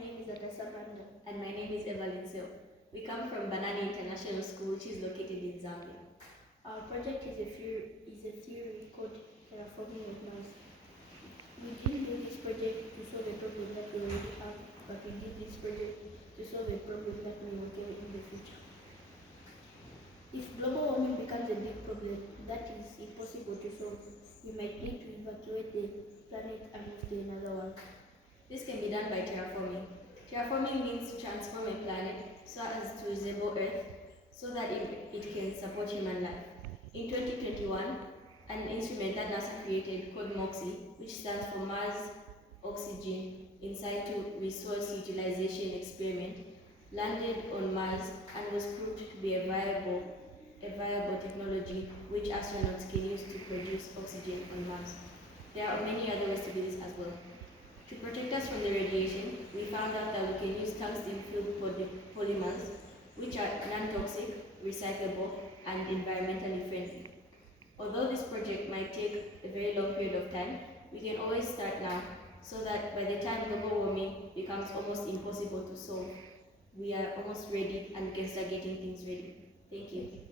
name is Atasamanda. And my name is Evelyn Seo. We come from Banani International School, which is located in Zambia. Our project is a theory called terraforming of Mars. We didn't do this project to solve a problem that we already have, but we did this project to solve a problem that may occur in the future. If global warming becomes a big problem that is impossible to solve, we might need to evacuate the planet and move to another one. This can be done by terraforming. Terraforming means to transform a planet so as to resemble Earth so that it can support human life. In 2021, an instrument that NASA created called MOXIE, which stands for Mars Oxygen In Situ Resource Utilization Experiment, landed on Mars and was proved to be a viable technology which astronauts can use to produce oxygen on Mars. There are many other ways to do this as well. To protect us from the radiation, we found out that we can use tungsten-filled polymers, which are non-toxic, recyclable, and environmentally friendly. Although this project might take a very long period of time, we can always start now, so that by the time global warming becomes almost impossible to solve, we are almost ready and can start getting things ready. Thank you.